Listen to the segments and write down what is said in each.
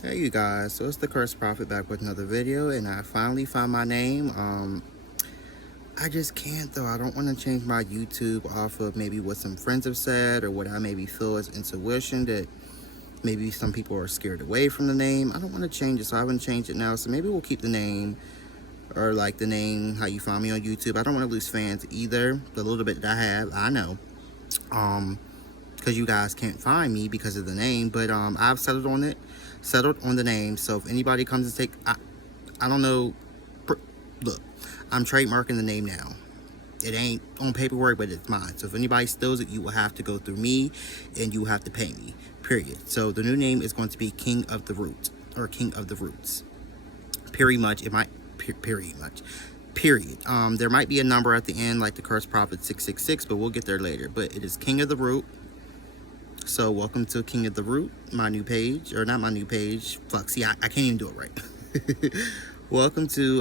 Hey you guys, so it's the Cursed Prophet back with another video, and I finally found my name. I just can't though. I don't want to change my YouTube off of maybe what some friends have said or what I maybe feel is intuition that maybe some people are scared away from the name. I don't want to change it, so I haven't changed it now. So maybe we'll keep the name, or like the name how you find me on YouTube. I don't want to lose fans either. The little bit that I have, I know. Um, because you guys can't find me because of the name, but I've settled on the name. So if anybody comes to take, I don't know. Look, I'm trademarking the name now. It ain't on paperwork, but it's mine. So if anybody steals it, you will have to go through me, and you will have to pay me. Period. So the new name is going to be King of the Root, or King of the Roots. Period. Much. It might. Period. Much. Period. There might be a number at the end, like the Cursed Prophet 666, but we'll get there later. But it is King of the Root. So welcome to King of the Root, my new page, or not my new page. Fuck, see, I can't even do it right. Welcome to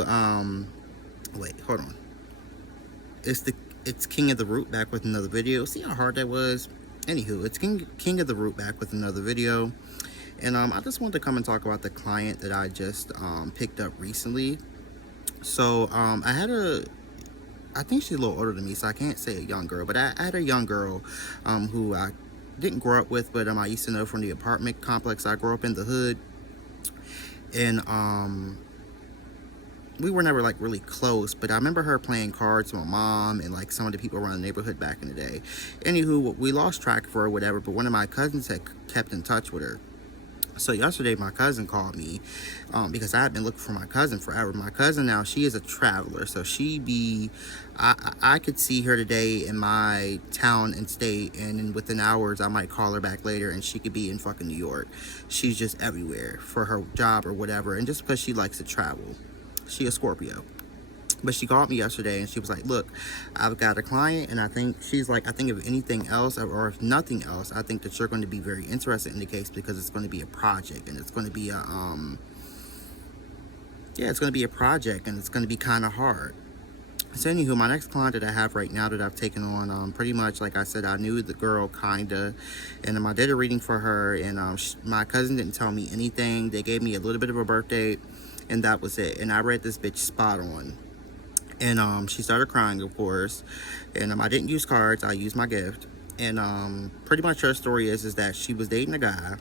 wait, hold on. It's King of the Root back with another video. See how hard that was? Anywho, it's King of the Root back with another video. And I just wanted to come and talk about the client that I just picked up recently. So I think she's a little older than me, so I can't say a young girl, but I had a young girl who I didn't grow up with, but I used to know from the apartment complex I grew up in, the hood. And we were never like really close, but I remember her playing cards with my mom and like some of the people around the neighborhood back in the day. Anywho, we lost track of her or whatever, but one of my cousins had kept in touch with her. So yesterday my cousin called me because I had been looking for my cousin forever. My cousin now, she is a traveler, so I could see her today in my town and state, and within hours I might call her back later and she could be in fucking New York. She's just everywhere for her job or whatever, and just because she likes to travel. She a Scorpio. But she called me yesterday and she was like, look, I've got a client, and I think she's like, I think if anything else, or if nothing else, I think that you're going to be very interested in the case because it's going to be a project, and it's going to be a yeah, it's going to be a project, and it's going to be kind of hard. So anywho, my next client that I have right now that I've taken on, pretty much like I said, I knew the girl kinda, and I did a reading for her, and my cousin didn't tell me anything. They gave me a little bit of a birth date, and that was it. And I read this bitch spot on. And she started crying, of course. And I didn't use cards, I used my gift. And pretty much her story is that she was dating a guy,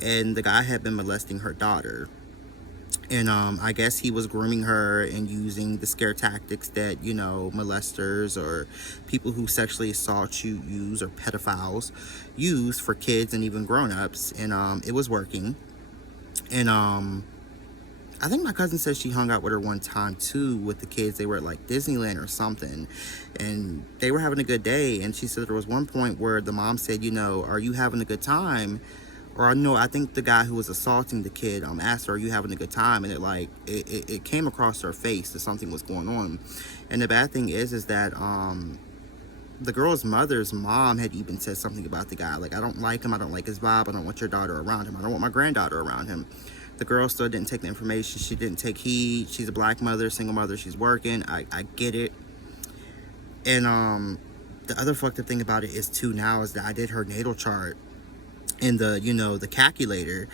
and the guy had been molesting her daughter. And I guess he was grooming her and using the scare tactics that, you know, molesters or people who sexually assault you use, or pedophiles use for kids and even grown-ups. And it was working. And I think my cousin said she hung out with her one time too with the kids. They were at like Disneyland or something, and they were having a good day. And she said there was one point where the mom said, you know, are you having a good time? Or no, I think the guy who was assaulting the kid asked her, are you having a good time? And it came across her face that something was going on. And the bad thing is that the girl's mother's mom had even said something about the guy, like, I don't like him, I don't like his vibe, I don't want your daughter around him, I don't want my granddaughter around him. The girl still didn't take the information, she didn't take heed. She's a black mother, single mother, she's working, I get it. And the other fucked up thing about it is too now is that I did her natal chart in the, you know, the calculator.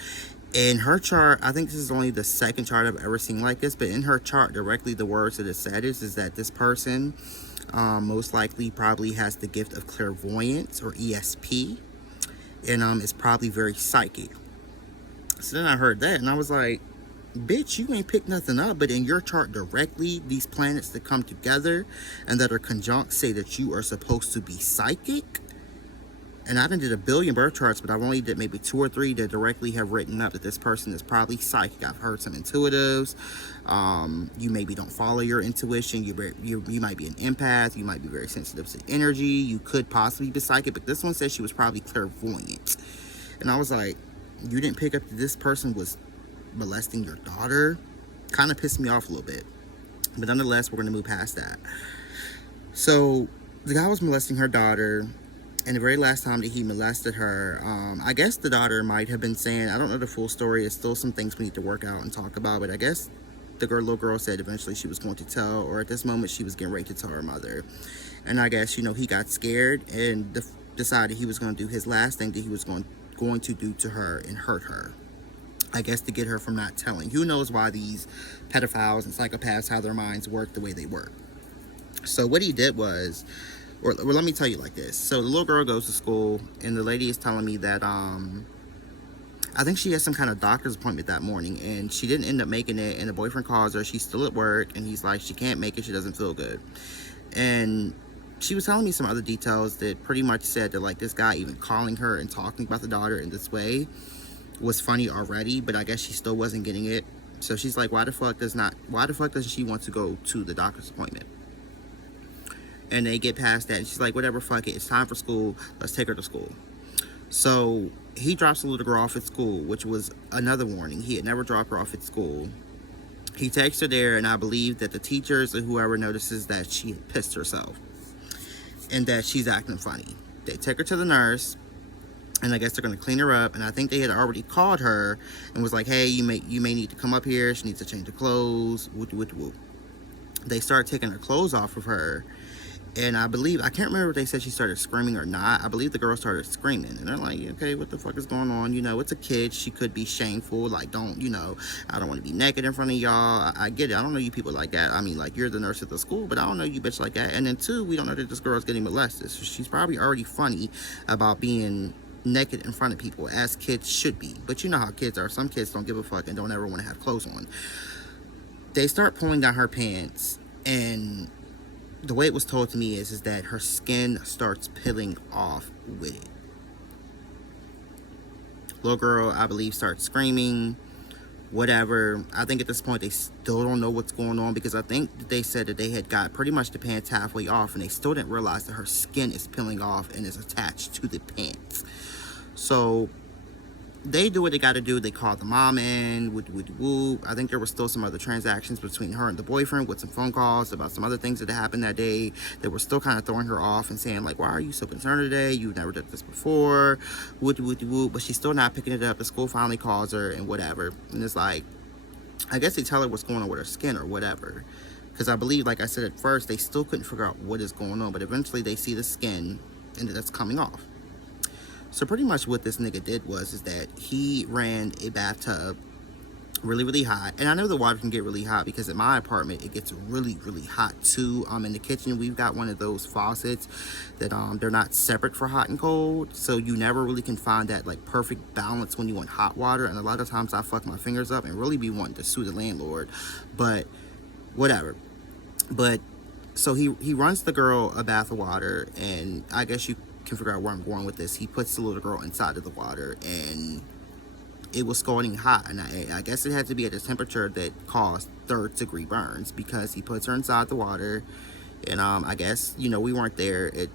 In her chart, I think this is only the second chart I've ever seen like this, but in her chart directly, the words that it said is that this person most likely probably has the gift of clairvoyance, or ESP, and is probably very psychic. So then I heard that and I was like, bitch, you ain't picked nothing up. But in your chart directly, these planets that come together and that are conjunct say that you are supposed to be psychic. And I done did a billion birth charts, but I've only did maybe 2 or 3 that directly have written up that this person is probably psychic. I've heard some intuitives. You maybe don't follow your intuition. You might be an empath. You might be very sensitive to energy. You could possibly be psychic, but this one says she was probably clairvoyant. And I was like, you didn't pick up that this person was molesting your daughter? Kind of pissed me off a little bit. But nonetheless, we're going to move past that. So the guy was molesting her daughter. And the very last time that he molested her, I guess the daughter might have been saying, I don't know the full story. It's still some things we need to work out and talk about. But I guess the little girl said eventually she was going to tell, or at this moment she was getting ready to tell her mother. And I guess, you know, he got scared and decided he was going to do his last thing that he was going to do to her and hurt her. I guess to get her from not telling. Who knows why these pedophiles and psychopaths, how their minds work the way they work. So what he did was, or let me tell you like this. So the little girl goes to school, and the lady is telling me that I think she has some kind of doctor's appointment that morning, and she didn't end up making it, and the boyfriend calls her. She's still at work, and he's like, she can't make it, she doesn't feel good. And she was telling me some other details that pretty much said that, like, this guy even calling her and talking about the daughter in this way was funny already, but I guess she still wasn't getting it. So she's like, why the fuck doesn't she want to go to the doctor's appointment? And they get past that, and she's like, whatever, fuck it, it's time for school, let's take her to school. So he drops the little girl off at school, which was another warning. He had never dropped her off at school. He takes her there, and I believe that the teachers or whoever notices that she had pissed herself and that she's acting funny. They take her to the nurse, and I guess they're going to clean her up. And I think they had already called her and was like, hey, you may need to come up here. She needs to change her clothes. They start taking her clothes off of her. And I can't remember if they said she started screaming or not. I believe the girl started screaming. And they're like, okay, what the fuck is going on? You know, it's a kid. She could be shameful. Like, I don't want to be naked in front of y'all. I get it. I don't know you people like that. I mean, like, you're the nurse at the school, but I don't know you bitch like that. And then, two, we don't know that this girl's getting molested. So she's probably already funny about being naked in front of people, as kids should be. But you know how kids are. Some kids don't give a fuck and don't ever want to have clothes on. They start pulling down her pants, and the way it was told to me is that her skin starts peeling off with it. Little girl, I believe, starts screaming, whatever. I think at this point they still don't know what's going on, because I think that they said that they had got pretty much the pants halfway off, and they still didn't realize that her skin is peeling off and is attached to the pants. So they do what they got to do. They call the mom in. I think there were still some other transactions between her and the boyfriend with some phone calls about some other things that happened that day that were still kind of throwing her off and saying, like, why are you so concerned today? You've never done this before. But she's still not picking it up. The school finally calls her and whatever. And it's like, I guess they tell her what's going on with her skin or whatever. Because I believe, like I said at first, they still couldn't figure out what is going on. But eventually they see the skin and that's coming off. So pretty much what this nigga did is that he ran a bathtub really, really hot. And I know the water can get really hot because at my apartment, it gets really, really hot too. In the kitchen, we've got one of those faucets that they're not separate for hot and cold. So you never really can find that like perfect balance when you want hot water. And a lot of times I fuck my fingers up and really be wanting to sue the landlord. But whatever. But so he runs the girl a bath of water, and I guess you can figure out where I'm going with this. He puts the little girl inside of the water, and it was scalding hot, and I guess it had to be at a temperature that caused third-degree burns, because he puts her inside the water, and I guess, we weren't there, it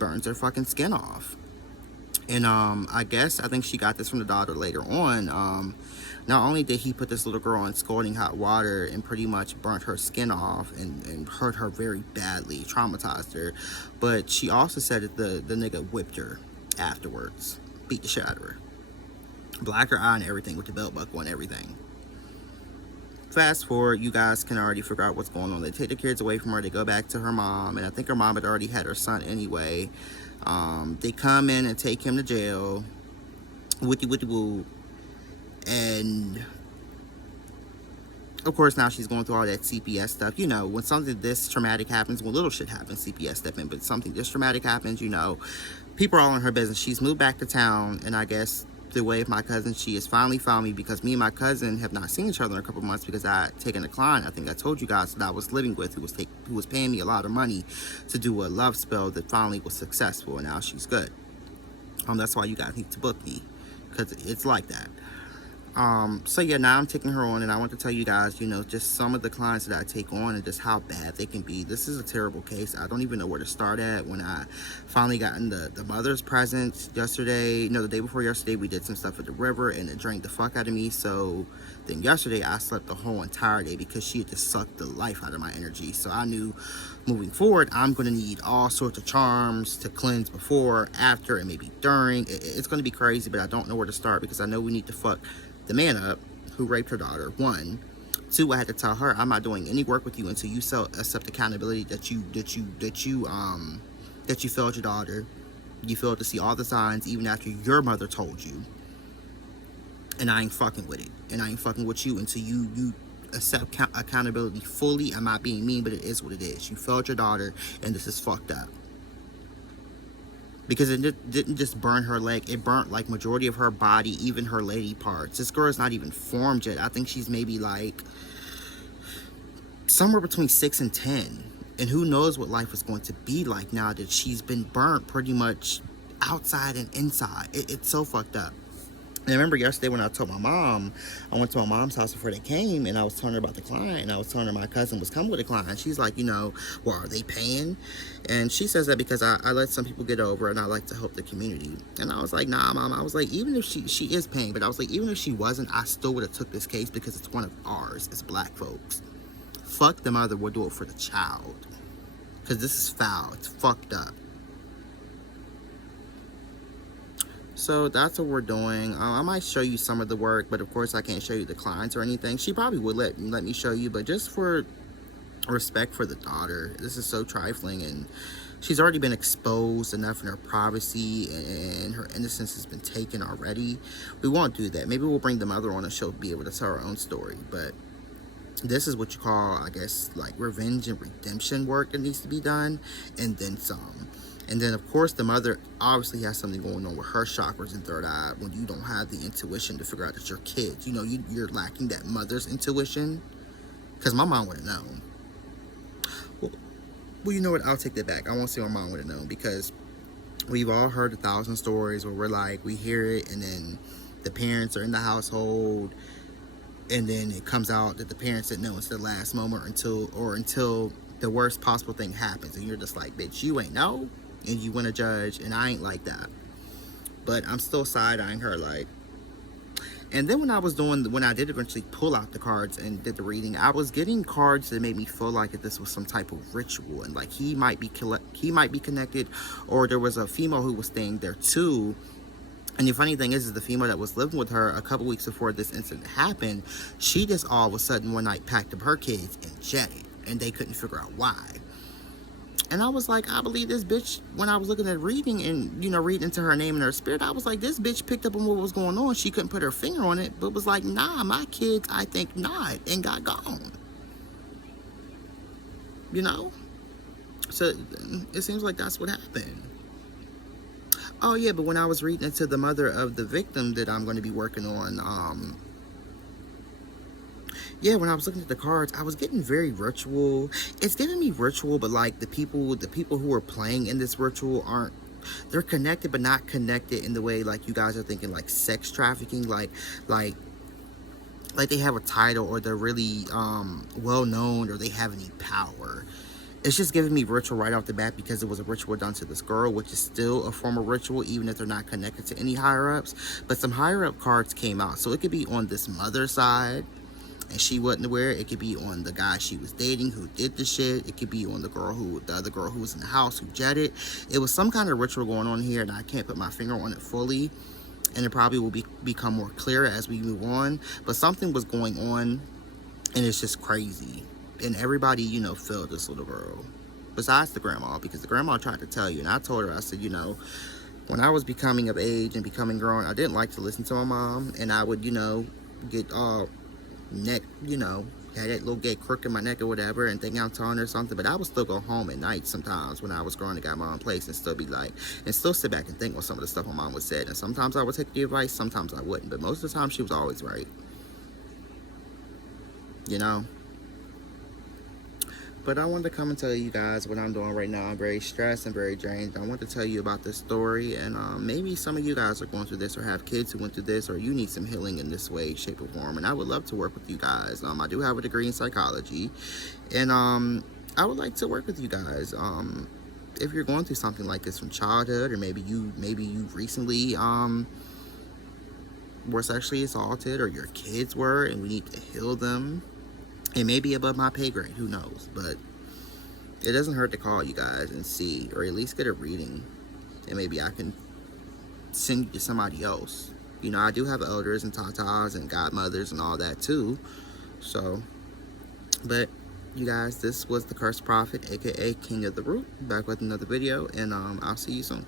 burns her fucking skin off. And I think she got this from the daughter later on. Not only did he put this little girl in scalding hot water and pretty much burnt her skin off and hurt her very badly, traumatized her, but she also said that the nigga whipped her afterwards, beat the shit out of her, blacked her eye and everything with the belt buckle and everything. Fast forward, you guys can already figure out what's going on. They take the kids away from her, they go back to her mom, and I think her mom had already had her son anyway. They come in and take him to jail, woo. And of course now she's going through all that CPS stuff. When something this traumatic happens, when little shit happens, CPS step in, but something this traumatic happens, people are all in her business. She's moved back to town, and I guess the way of my cousin, she has finally found me, because me and my cousin have not seen each other in a couple of months because I had taken a client, I think I told you guys, that I was living with, who was paying me a lot of money to do a love spell that finally was successful, and now she's good. That's why you guys need to book me, because it's like that. So yeah, now I'm taking her on, and I want to tell you guys, just some of the clients that I take on and just how bad they can be. This is a terrible case. I don't even know where to start at. When I finally gotten the mother's present yesterday, the day before yesterday, we did some stuff at the river, and it drained the fuck out of me. So then yesterday, I slept the whole entire day because she had just sucked the life out of my energy. So I knew moving forward, I'm going to need all sorts of charms to cleanse before, after, and maybe during. It's going to be crazy, but I don't know where to start, because I know we need to fuck the man up who raped her daughter, 1. 2, I had to tell her, I'm not doing any work with you until you accept accountability that you failed your daughter. You failed to see all the signs even after your mother told you. and I ain't fucking with it. And I ain't fucking with you until you accept accountability fully. I'm not being mean, but it is what it is. You failed your daughter, and this is fucked up. Because it didn't just burn her leg, it burnt like majority of her body, even her lady parts. This girl is not even formed yet. I think she's maybe like somewhere between 6 and 10. And who knows what life is going to be like now that she's been burnt pretty much outside and inside. It's so fucked up. And I remember yesterday when I told my mom, I went to my mom's house before they came, and I was telling her about the client, and I was telling her my cousin was coming with a client. She's like, you know, well, are they paying? And she says that because I let some people get over, and I like to help the community. And I was like, nah, mom. I was like, even if she is paying, but I was like, even if she wasn't, I still would have took this case because it's one of ours. It's black folks. Fuck the mother, we'll do it for the child. Because this is foul. It's fucked up. So that's what we're doing. I might show you some of the work, but of course I can't show you the clients or anything. She probably would let me show you, but just for respect for the daughter, this is so trifling, and she's already been exposed enough in her privacy, and her innocence has been taken already. We won't do that. Maybe we'll bring the mother on a show to be able to tell her own story, but this is what you call, I guess, like revenge and redemption work that needs to be done, and then some. And then, of course, the mother obviously has something going on with her chakras and third eye when you don't have the intuition to figure out that your kids, you know, you're lacking that mother's intuition. Because my mom would have known. Well, you know what? I'll take that back. I won't say my mom would have known, because we've all heard 1,000 stories where we're like, we hear it, and then the parents are in the household, and then it comes out that the parents didn't know until the last moment, until the worst possible thing happens, and you're just like, bitch, you ain't know, and you want to judge, and I ain't like that. But I'm still side-eyeing her, like. And then when I did eventually pull out the cards and did the reading, I was getting cards that made me feel like that this was some type of ritual, and like he might be connected, or there was a female who was staying there too. And the funny thing is the female that was living with her a couple weeks before this incident happened, she just all of a sudden one night packed up her kids and jetted, and they couldn't figure out why. And I was like, I believe this bitch, when I was looking at reading and, you know, reading into her name and her spirit, I was like, this bitch picked up on what was going on. She couldn't put her finger on it, but was like, nah, my kids, I think not, and got gone. You know? So it seems like that's what happened. Oh yeah, but when I was reading into the mother of the victim that I'm going to be working on, yeah, when I was looking at the cards, I was getting very ritual. It's giving me ritual, but like the people who are playing in this ritual aren't, they're connected but not connected in the way like you guys are thinking, like sex trafficking, like they have a title, or they're really well known, or they have any power. It's just giving me ritual right off the bat because it was a ritual done to this girl, which is still a form of ritual, even if they're not connected to any higher-ups. But some higher-up cards came out. So it could be on this mother side, and she wasn't aware. It could be on the guy she was dating who did the shit. It could be on the other girl who was in the house who jetted. It was some kind of ritual going on here, and I can't put my finger on it fully. And it probably will become more clear as we move on. But something was going on, and it's just crazy. And everybody, you know, failed this little girl. Besides the grandma, because the grandma tried to tell you. And I told her, I said, you know, when I was becoming of age and becoming grown, I didn't like to listen to my mom. And I would, you know, get all neck, you know, had that little gay crook in my neck or whatever, and think I'm telling her something. But I would still go home at night sometimes when I was growing and got my own place, and still be like, and still sit back and think on some of the stuff my mom would say. And sometimes I would take the advice, sometimes I wouldn't. But most of the time, she was always right. You know? But I wanted to come and tell you guys what I'm doing right now. I'm very stressed and very drained. I want to tell you about this story, and maybe some of you guys are going through this, or have kids who went through this, or you need some healing in this way, shape, or form. And I would love to work with you guys. I do have a degree in psychology, and I would like to work with you guys. If you're going through something like this from childhood, or maybe you recently were sexually assaulted, or your kids were, and we need to heal them. It may be above my pay grade, who knows, but it doesn't hurt to call you guys and see, or at least get a reading, and maybe I can send you to somebody else. You know, I do have elders and tatas and godmothers and all that too, so, but you guys, this was the Cursed Prophet, aka King of the Root, back with another video, and I'll see you soon.